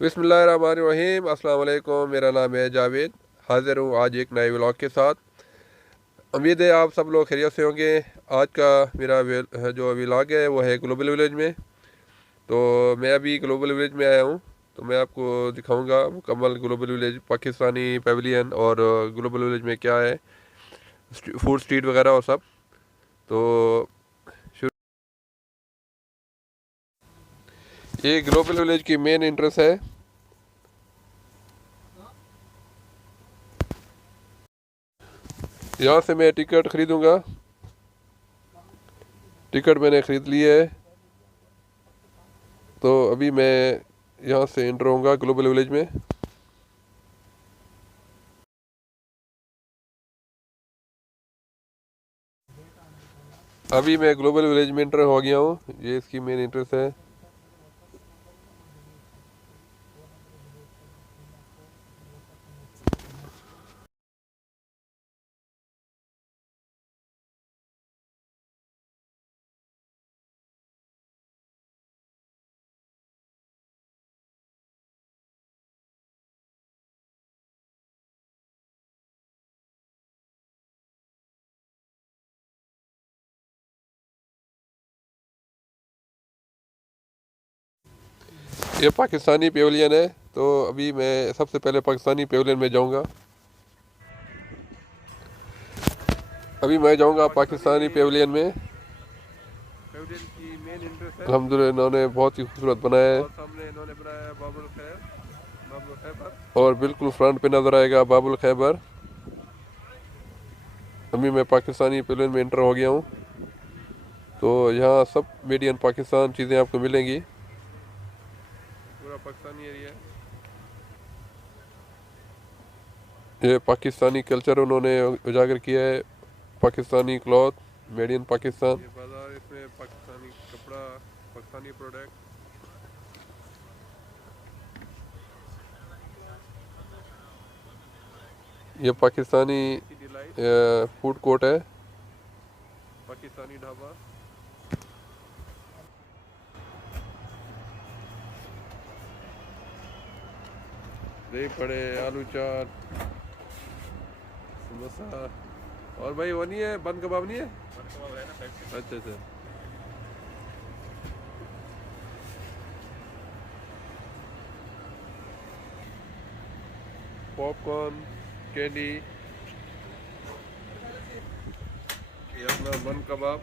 बिस्मिल्लाहिर्रहमानिर्रहीम। अस्सलाम वालेकुम। मेरा नाम है जावेद। हाज़िर हूँ आज एक नए व्लॉग के साथ। उम्मीद है आप सब लोग खैरियत से होंगे। आज का मेरा जो व्लॉग है वो है ग्लोबल विलेज में। तो मैं अभी ग्लोबल विलेज में आया हूँ। तो मैं आपको दिखाऊंगा मुकम्मल ग्लोबल विलेज, पाकिस्तानी पेविलियन और ग्लोबल विलेज में क्या है, फूड स्ट्रीट वगैरह और सब। तो शुरू, ये ग्लोबल विलेज की मेन इंट्रेंस है। यहाँ से मैं टिकट ख़रीदूँगा। टिकट मैंने ख़रीद ली है। तो अभी मैं यहाँ से एंटर होऊंगा ग्लोबल विलेज में। अभी मैं ग्लोबल विलेज में एंटर हो गया हूँ। ये इसकी मेन एंट्रेंस है। ये पाकिस्तानी पेविलियन है। तो अभी मैं सबसे पहले पाकिस्तानी पेविलियन में जाऊँगा। अभी मैं जाऊँगा पाकिस्तानी पेविलियन में। पेविलियन की मेन इंट्रेंस है। अल्हम्दुलिल्लाह इन्होंने बहुत ही खूबसूरत बनाया है। और सामने इन्होंने बनाया है बाबुल खैबर। और बिल्कुल फ्रंट पे नज़र आएगा बाबुल खैबर। अभी मैं पाकिस्तानी पेविलियन में एंटर हो गया हूँ। तो यहाँ सब मेड इन पाकिस्तान चीज़ें आपको मिलेंगी। पूरा पाकिस्तानी एरिया है। ये पाकिस्तानी कल्चर उन्होंने उजागर किया है। Pakistani cloth, made in Pakistan. ये बाजार, इसमें पाकिस्तानी कपड़ा, पाकिस्तानी प्रोडक्ट। ये पाकिस्तानी फूड कोर्ट है, पाकिस्तानी ढाबा। दही पड़े, आलू चाट, समोसा। और भाई वो नहीं है, बन कबाब नहीं है? बन कबाब है ना। अच्छा अच्छा। पॉपकॉर्न, कैंडी, ये अपना बन कबाब।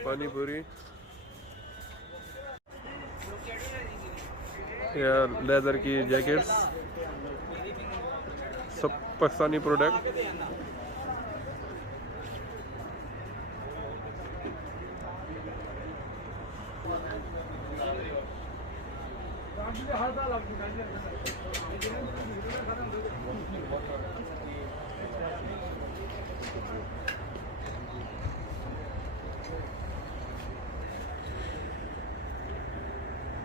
पानी पूरी, या लेदर की जैकेट्स, सब पाकिस्तानी प्रोडक्ट।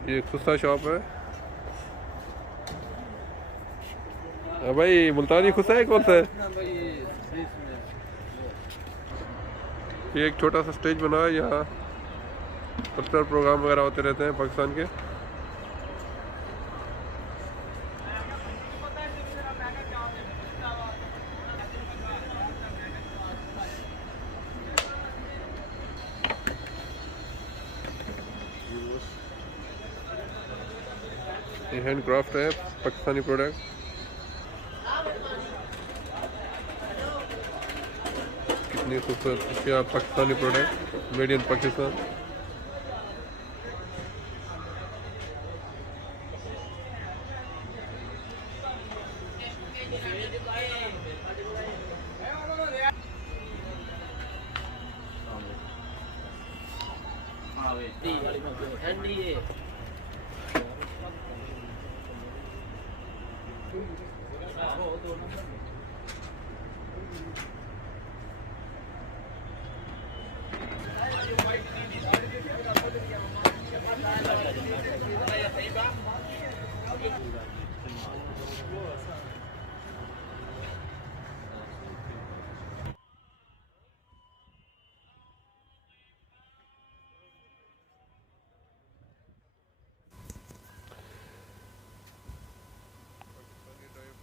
ये खुस्सा शॉप है। भाई मुल्तानी खुस्सा है, कौन सा है? ये एक छोटा सा स्टेज बना है, यहाँ कल्चरल प्रोग्राम वगैरह होते रहते हैं पाकिस्तान के। ये हैंड क्राफ्ट है, पाकिस्तानी प्रोडक्ट। कितनी खूबसूरत Pakistani product, made in Pakistan.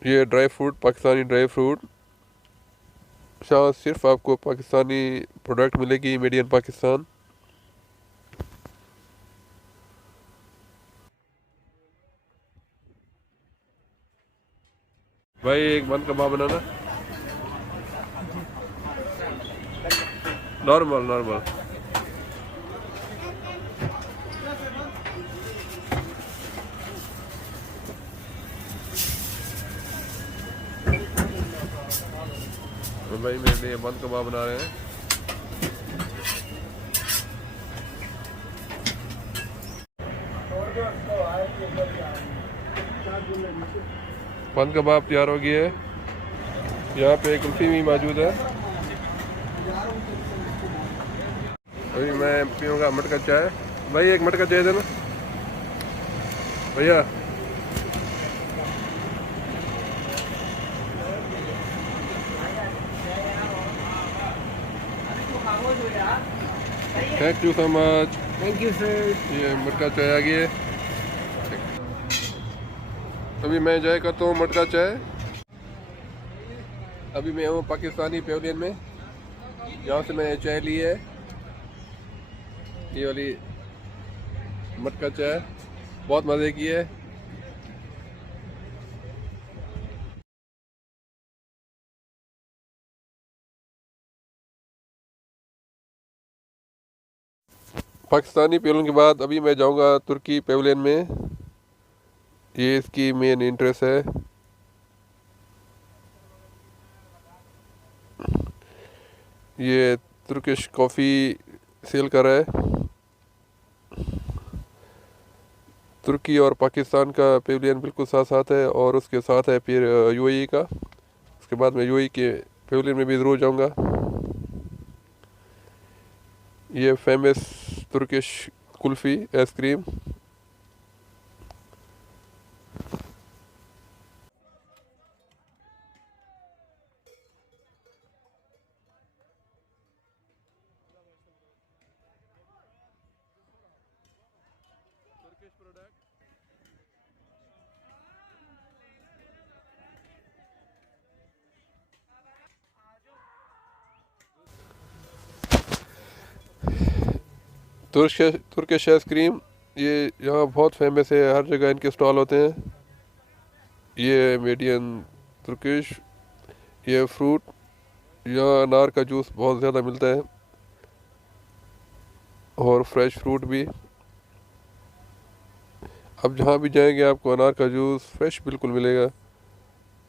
ये dry fruit, Pakistani dry fruit. यहाँ सिर्फ आपको पाकिस्तानी प्रोडक्ट मिलेगी, मेड इन पाकिस्तान। भाई एक बंद कबाब बनाना। Normal normal. भाई मेरे लिए बंद कबाब बना रहे हैं। बंद कबाब तैयार हो गया है। यहाँ पे कुल्फी भी मौजूद है। अभी मैं पीऊँगा मटका चाय। भाई एक मटका चाय देना भैया। Thank you so much. Thank you sir. ये मटका चाय आ गई है। अभी मैं जाए करता हूँ मटका चाय। अभी मैं हूँ पाकिस्तानी पेविलियन में। यहाँ से मैंने चाय ली है, ये वाली मटका चाय, बहुत मज़े की है। पाकिस्तानी पेविलियन के बाद अभी मैं जाऊँगा तुर्की पेविलियन में। ये इसकी मेन इंटरेस्ट है। ये तुर्किश कॉफ़ी सेल कर रहा है। तुर्की और पाकिस्तान का पेविलियन बिल्कुल साथ साथ है, और उसके साथ है फिर यूएई का। उसके बाद मैं यूएई के पेविलियन में भी ज़रूर जाऊंगा। ये famous Turkish kulfi ice cream. Turkish ice cream, ये यहाँ बहुत फेमस है, हर जगह इनके स्टॉल होते हैं। ये मीडियम तुर्किश। ये फ्रूट, यहाँ अनार का जूस बहुत ज़्यादा मिलता है, और फ्रेश फ्रूट भी। अब जहाँ भी जाएंगे आपको अनार का जूस फ्रेश बिल्कुल मिलेगा,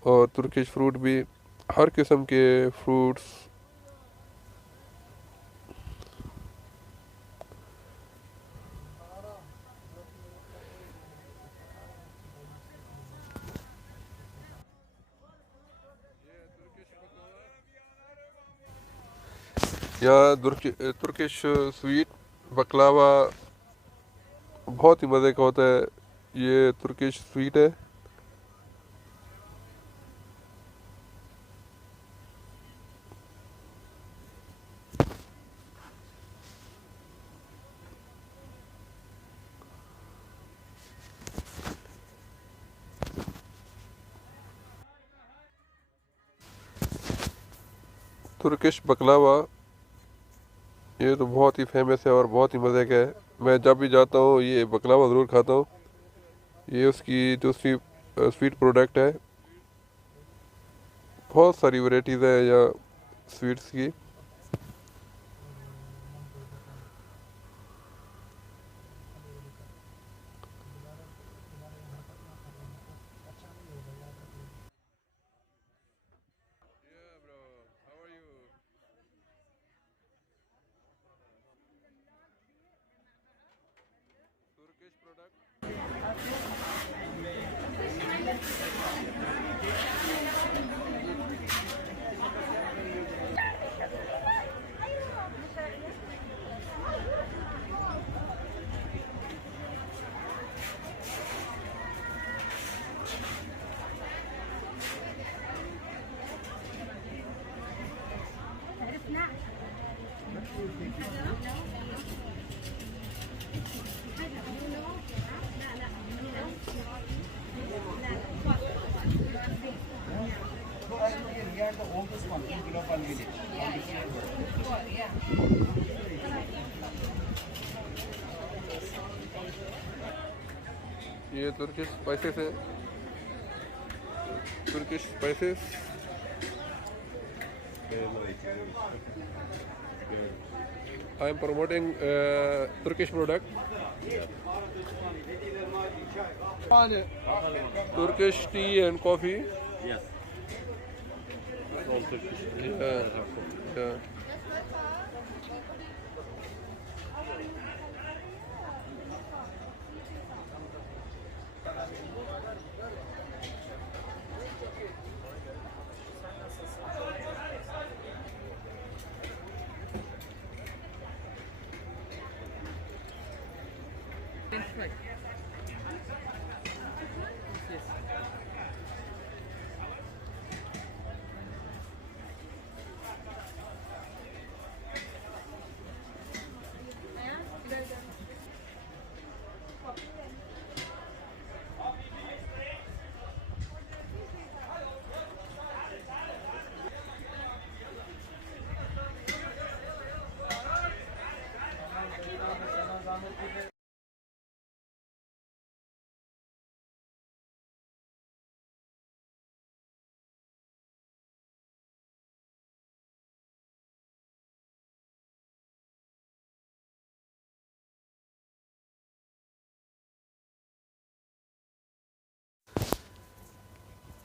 और तुर्किश फ्रूट भी, हर किस्म के फ्रूट्स। यहाँ तुर्किश स्वीट बकलावा बहुत ही मज़े का होता है। ये तुर्किश स्वीट है। तुर्किश बकलावा ये तो बहुत ही फेमस है और बहुत ही मज़े का है। मैं जब भी जाता हूँ ये बकलावा ज़रूर खाता हूँ। ये उसकी दूसरी स्वीट प्रोडक्ट है। बहुत सारी वैरायटीज़ है या स्वीट्स की। ये तुर्किश स्पाइसेस हैं, Turkish spices. I am promoting Turkish product, Turkish T and coffee. Yes. All Turkish. Yeah.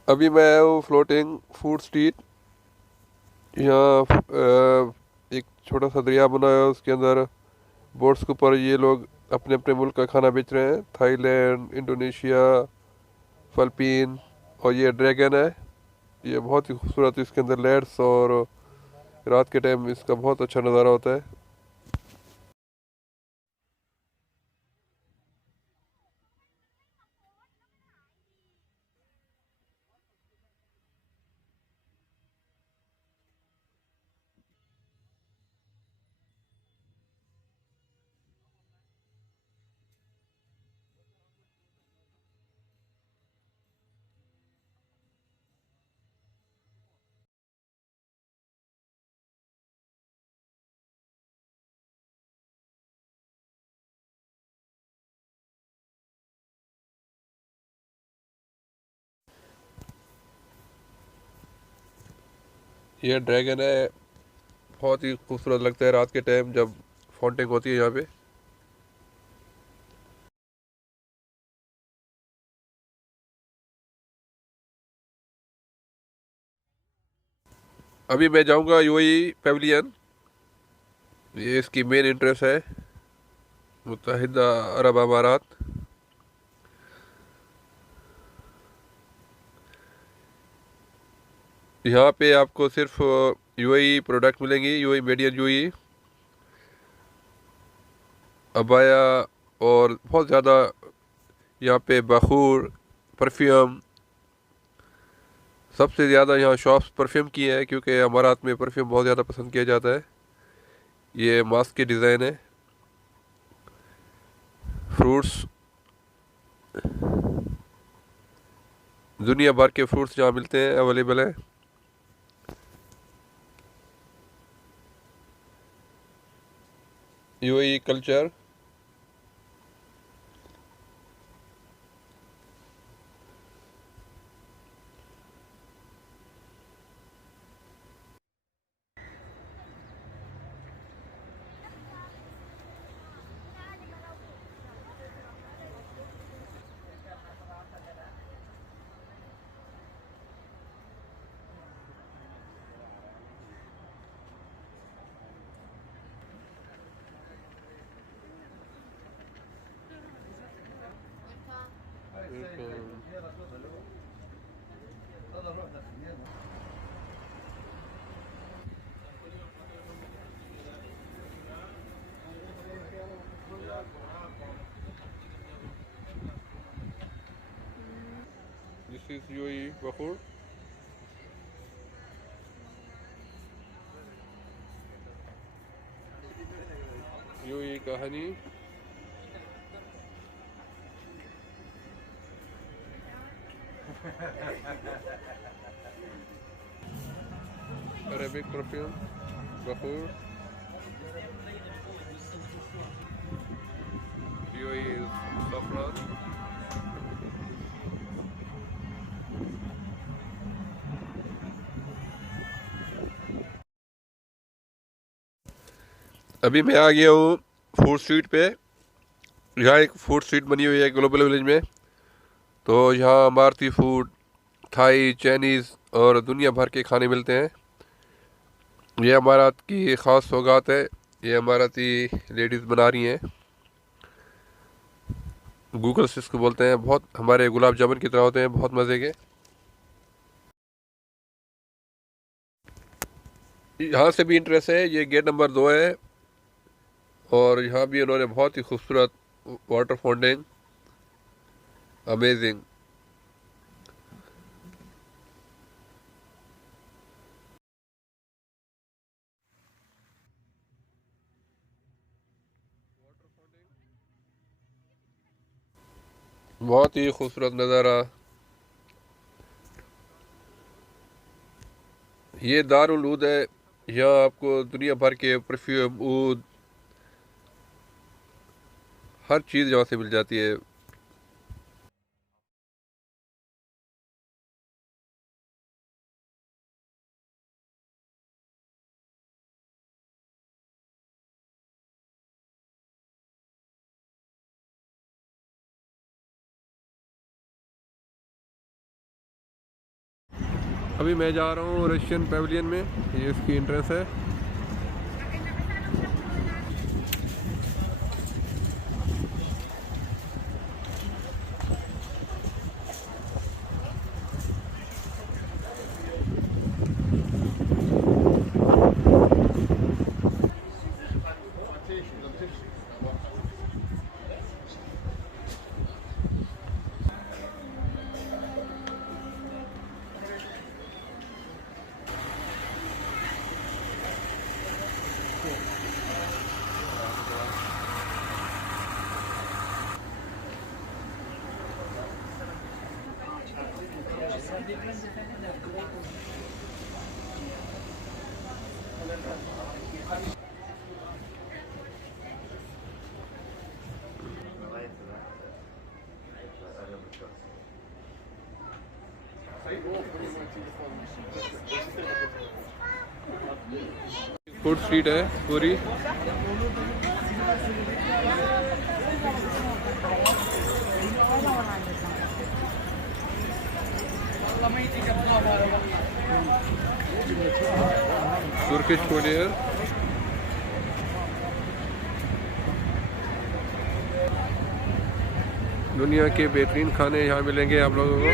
अभी मैं आया हूँ फ्लोटिंग फूड स्ट्रीट। यहाँ एक छोटा सा दरिया बना है, उसके अंदर बोट्स के ऊपर ये लोग अपने अपने मुल्क का खाना बेच रहे हैं। Thailand, Indonesia, Philippine. और ये ड्रैगन है, ये बहुत ही खूबसूरत, इसके अंदर लाइट्स और रात के टाइम इसका बहुत अच्छा नज़ारा होता है। ये ड्रैगन है, बहुत ही खूबसूरत लगता है रात के टाइम जब फाउंटेन होती है यहाँ पे। अभी मैं जाऊँगा यूएई पेविलियन, ये इसकी मेन इंटरेस्ट है, मुत्तहिदा अरब अमारात। यहाँ पे आपको सिर्फ यूएई प्रोडक्ट मिलेंगी, UAE made in UAE, abaya और बहुत ज़्यादा यहाँ पे बखूर, परफ्यूम। सबसे ज़्यादा यहाँ शॉप्स परफ्यूम की है, क्योंकि अमारात में परफ्यूम बहुत ज़्यादा पसंद किया जाता है। ये मास्क की डिज़ाइन है। फ्रूट्स, दुनिया भर के फ्रूट्स यहाँ मिलते हैं, अवेलेबल हैं। UAE culture. This is UAE Bakur. UAE का Honey. Arabic perfume, Bahur. UAE is saffron. अभी मैं आ गया हूँ फूड स्ट्रीट पे। यहाँ एक फूड स्ट्रीट बनी हुई है ग्लोबल विलेज में। तो यहाँ अमारती फूड, थाई, चाइनीज़ और दुनिया भर के खाने मिलते हैं। ये अमारात की ख़ास सौगात है। ये अमाराती लेडीज़ बना रही हैं। गूगल से इसको बोलते हैं। बहुत हमारे गुलाब जामुन की तरह होते हैं, बहुत मज़े के। यहाँ से भी इंटरेस्ट है। ये गेट नंबर 2 है और यहाँ भी उन्होंने बहुत ही खूबसूरत वाटर फाउंटेन, अमेजिंग। बहुत ही खूबसूरत नज़ारा। ये दारुल ऊद है। यहाँ आपको दुनिया भर के परफ्यूम, ऊद, हर चीज़ यहाँ से मिल जाती है। अभी मैं जा रहा हूँ रशियन पेविलियन में। ये इसकी एंट्रेंस है। फूड स्ट्रीट है पूरी। तुर्किश फूड है। दुनिया के बेहतरीन खाने यहाँ मिलेंगे आप लोगों को।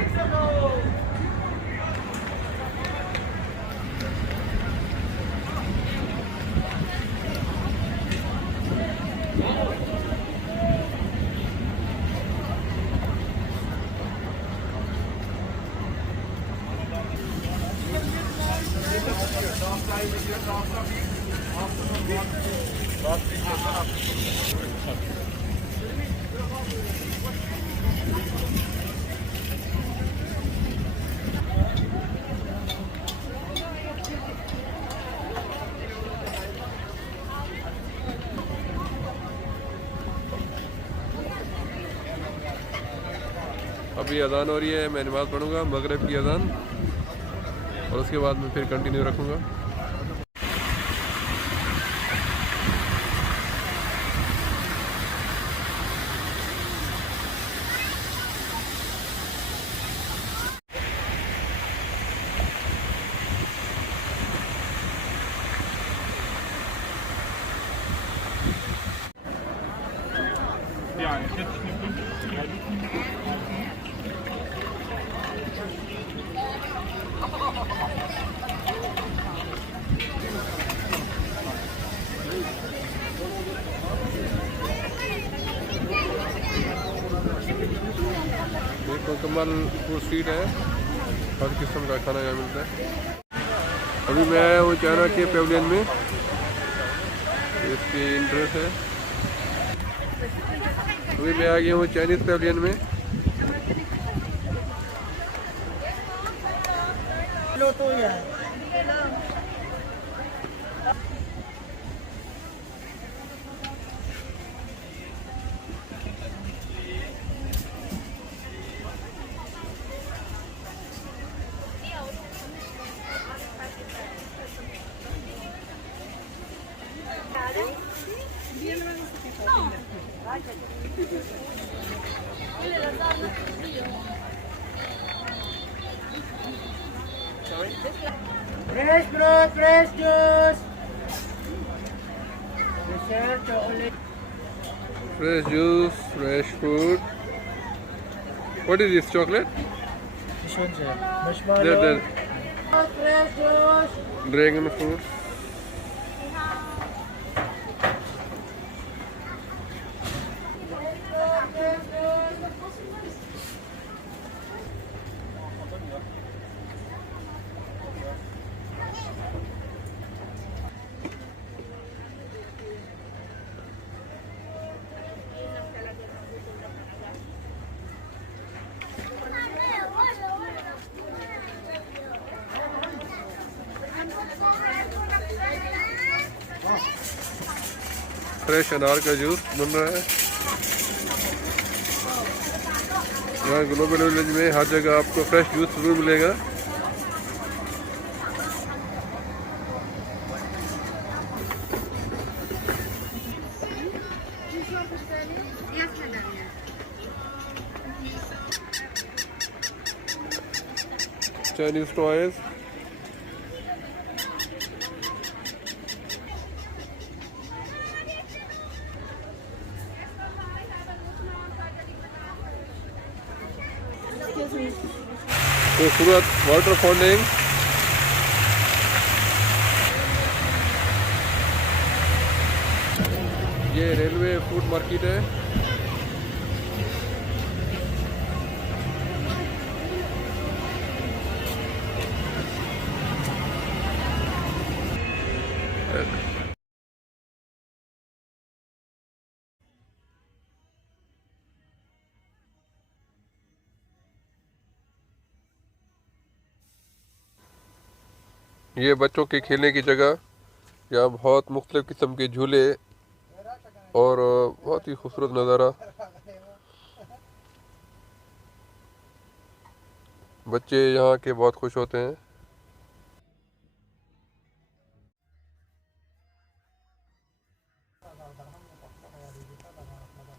अभी अजान हो रही है। मैं नमाज़ पढ़ूंगा, मगरिब की अजान, और उसके बाद मैं फिर कंटिन्यू रखूंगा। मुकम्मल फूड स्ट्रीट है। हर किस्म का खाना यहाँ मिलता है। अभी मैं आया हूँ चाइना के पेविलियन में। इसकी एंट्रेंस है। अभी मैं आ गया हूँ चाइनीज़ पेविलियन में। लो तो यार Fresh fruit, fresh juice. Dessert, chocolate. Fresh juice, fresh food. What is this chocolate? This one, sir. There, Marshmallow. there. Fresh juice. Dragon fruit. Fresh अनार का जूस बन रहा है। यहाँ ग्लोबल विलेज में हर जगह आपको फ्रेश जूस जरूर मिलेगा। चाइनीज टॉयज, खूबसूरत वाटर फाउंटेन, ये रेलवे फूड मार्केट है। ये बच्चों के खेलने की जगह, यहाँ बहुत मुख्तलिफ किस्म के झूले और बहुत ही खूबसूरत नज़ारा। बच्चे यहाँ के बहुत खुश होते हैं।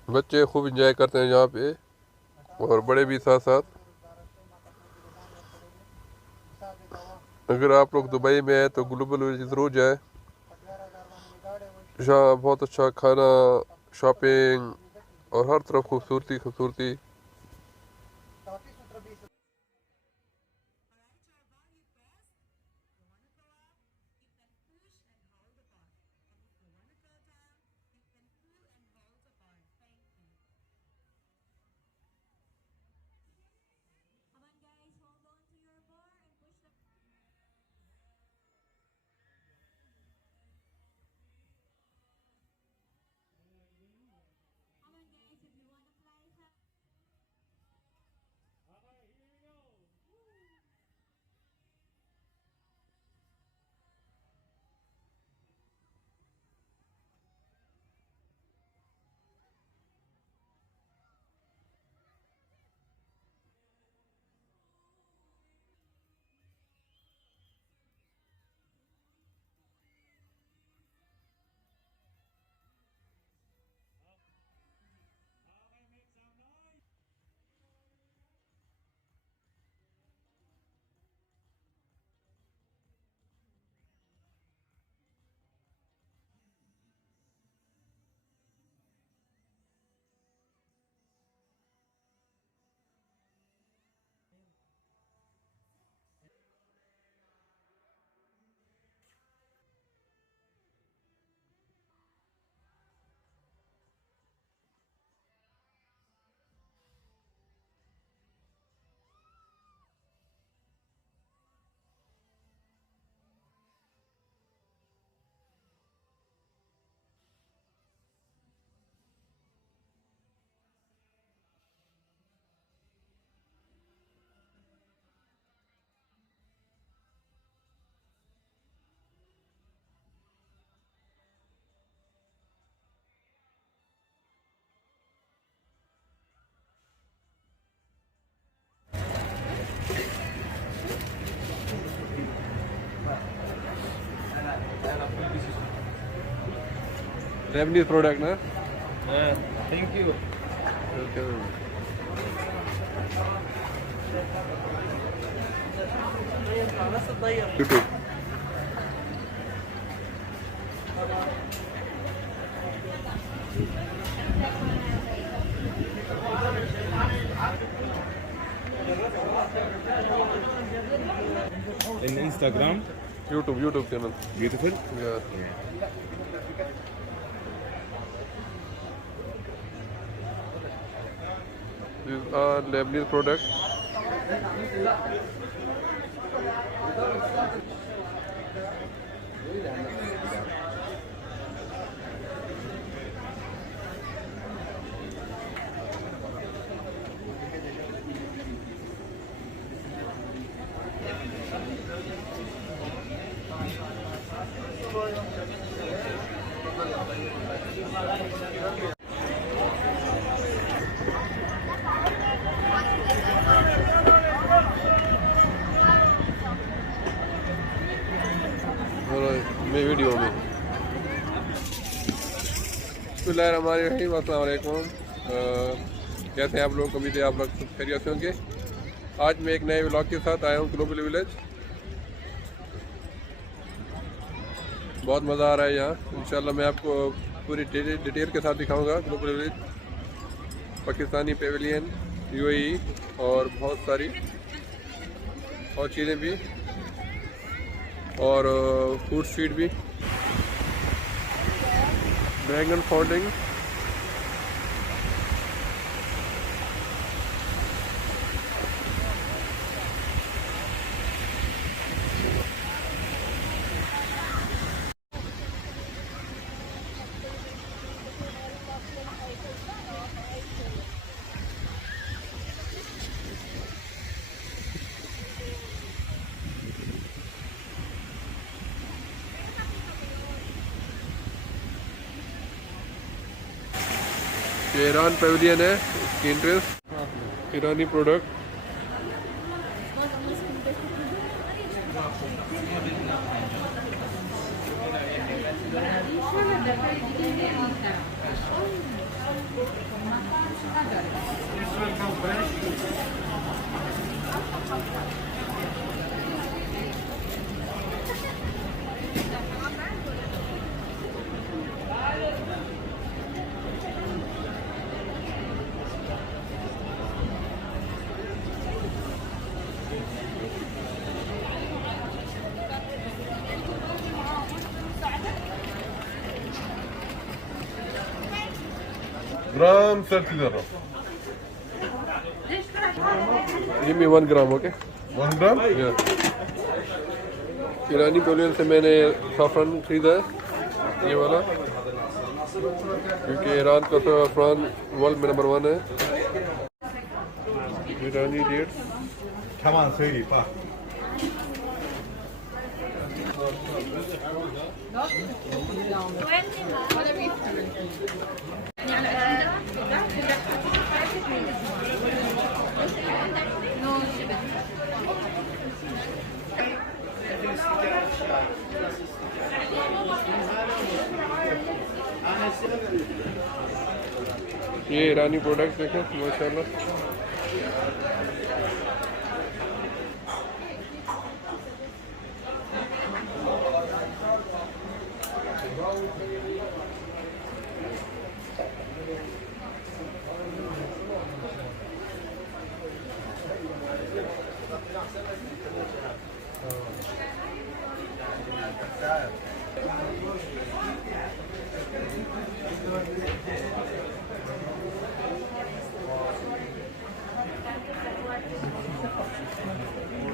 बच्चे खूब इंजॉय करते हैं यहाँ पे, और बड़े भी साथ साथ। अगर आप लोग दुबई में हैं तो ग्लोबल विलेज ज़रूर जाएं। यहाँ बहुत अच्छा खाना, शॉपिंग और हर तरफ खूबसूरती खूबसूरती। लेबनीज प्रोडक्ट ना? Thank you. Okay. YouTube. In Instagram, YouTube channel. beautiful. Yeah. These are Lebanese products. मैं वीडियो में बिस्मिल्लाहिर्रहमानिर्रहीम. अस्सलाम वालेकुम. कैसे हैं आप लोग? उम्मीद है आप लोग सब खैरियत से होंगे. आज मैं एक नए व्लॉग के साथ आया हूँ ग्लोबल विलेज. बहुत मज़ा आ रहा है यहाँ. इंशाल्लाह मैं आपको पूरी डिटेल के साथ दिखाऊंगा global village, Pakistani Pavilion, UAE और बहुत सारी और चीज़ें भी, और फूड स्ट्रीट भी, ड्रैगन फाउंटिंग. ये ईरान पेविलियन है. इसकी इंटरेस्ट ईरानी product. Gram 30 dirham. Give me 1 gram, okay? 1 gram? Yeah. ईरानी पेविलियन से मैंने साफरान खरीदा है, ये वाला, क्योंकि ईरान का साफरान वर्ल्ड में नंबर 1 है. ईरानी डेट्स. Tamam söyleyeyim bak. ये ईरानी प्रोडक्ट देखें माशाल्लाह.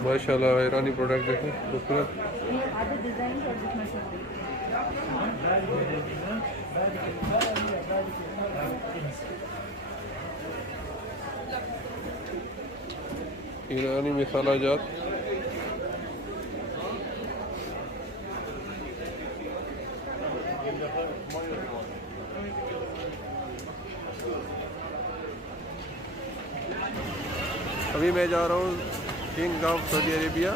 माशाल्लाह ईरानी प्रोडक्ट देखें खूबसूरत. ईरानी मसाला जात. अभी मैं जा रहा हूँ king of Saudi Arabia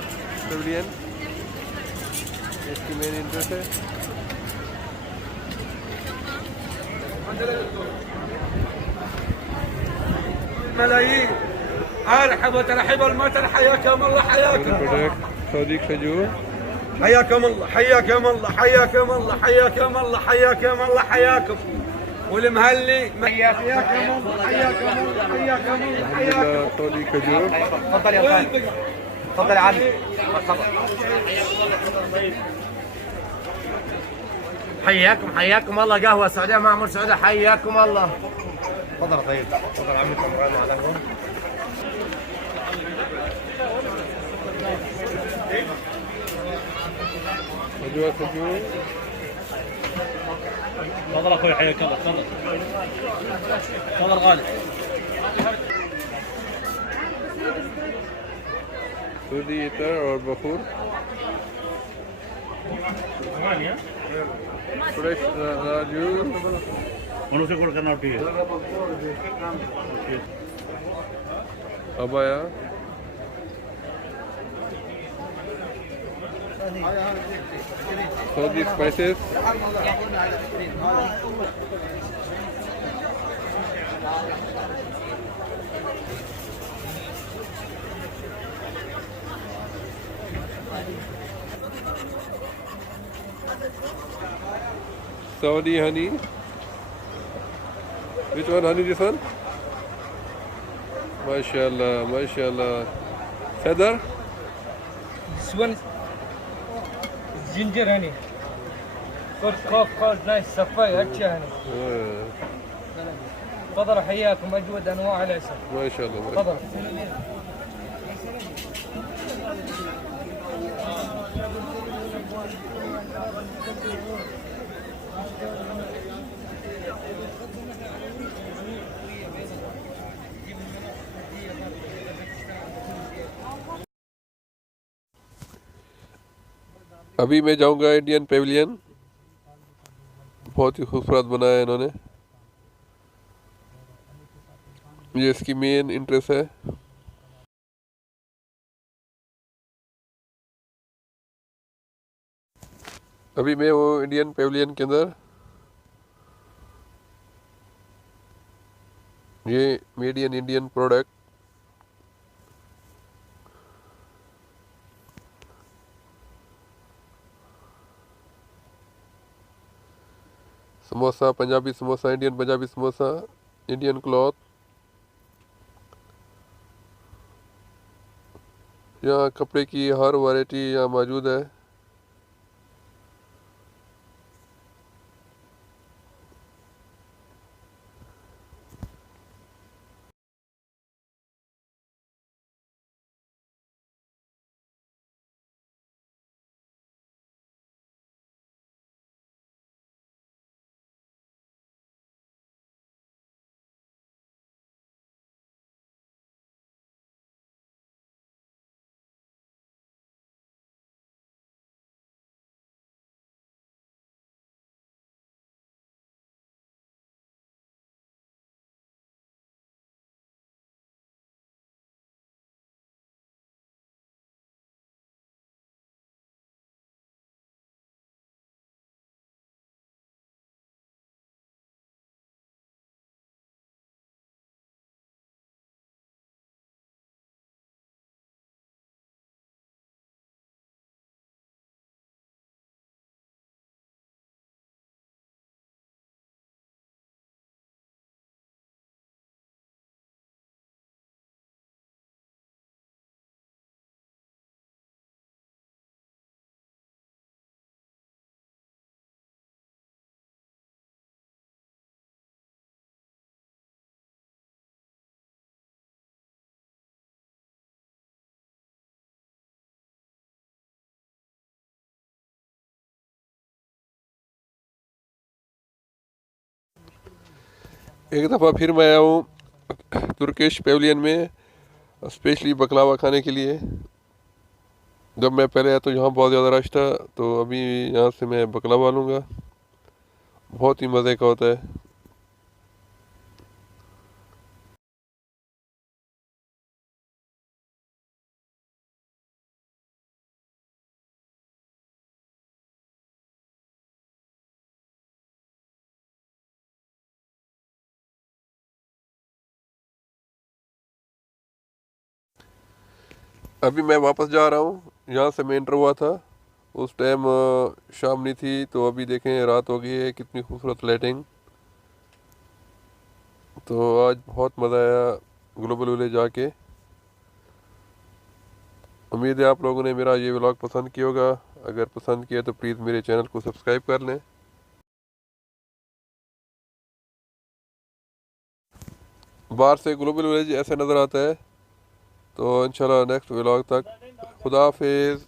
Pavilion. इसकी मेन इंटरेस्ट है. ملايين. ارحب وترحب المطر، حياكم الله حياكم. प्रोडक्ट सऊदी खजूर حياكم الله حياكم الله حياكم الله حياكم الله حياكم الله حياكم. والمهلي حياكم الله حياكم الله حياكم الله حياكم. सऊदी खजूर تفضل يا خالد، تفضل يا عمي، مرحبا. حياكم الله، قهوه سعوديه معمر سعوديه، حياكم الله. تفضل يا طيب، تفضل عمي كمران على القهوه. खजूर खजूर تفضل اخوي حياك الله. تفضل تفضل غالي. सऊदी इतर और बखूर फ्रेश राजू उन्होंने से कोड करना ठीक है. Abaya Saudi spices Saudi honey. Which one honey this one? MashaAllah, MashaAllah. Feather? This one is ginger honey. cold nice صفاي هاتشي هني. تفضلوا حياكم، اجود انواع العسل. ما شاء الله. تفضل. अभी मैं जाऊंगा इंडियन पेविलियन, बहुत ही खूबसूरत बनाया है इन्होंने। ये इसकी मेन इंटरेस्ट है। अभी मैं वो इंडियन पेविलियन के अंदर, ये made in Indian product, samosa, Punjabi samosa, Indian Punjabi samosa, Indian cloth, यहाँ कपड़े की हर वैरायटी यहाँ मौजूद है। एक दफ़ा फिर मैं आया हूँ तुर्किश पेविलियन में, स्पेशली बकलावा खाने के लिए। जब मैं पहले आया तो यहाँ बहुत ज़्यादा रश था, तो अभी यहाँ से मैं बकलावा लूँगा, बहुत ही मज़े का होता है। अभी मैं वापस जा रहा हूँ, यहाँ से मैं इंटर हुआ था उस टाइम शाम नहीं थी, तो अभी देखें रात हो गई है, कितनी खूबसूरत लाइटिंग। तो आज बहुत मज़ा आया ग्लोबल विलेज जाके। उम्मीद है आप लोगों ने मेरा ये व्लॉग पसंद किया होगा। अगर पसंद किया तो प्लीज़ मेरे चैनल को सब्सक्राइब कर लें। बाहर से ग्लोबल विलेज ऐसा नज़र आता है। तो इंशाल्लाह नेक्स्ट व्लॉग तक खुदा हाफिज़।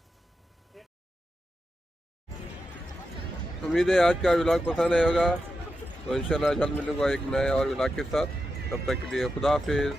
उम्मीद है आज का व्लॉग पसंद आया होगा। तो इंशाल्लाह जल्द मिलूंगा एक नए और व्लॉग के साथ। तब तक के लिए खुदा हाफिज़।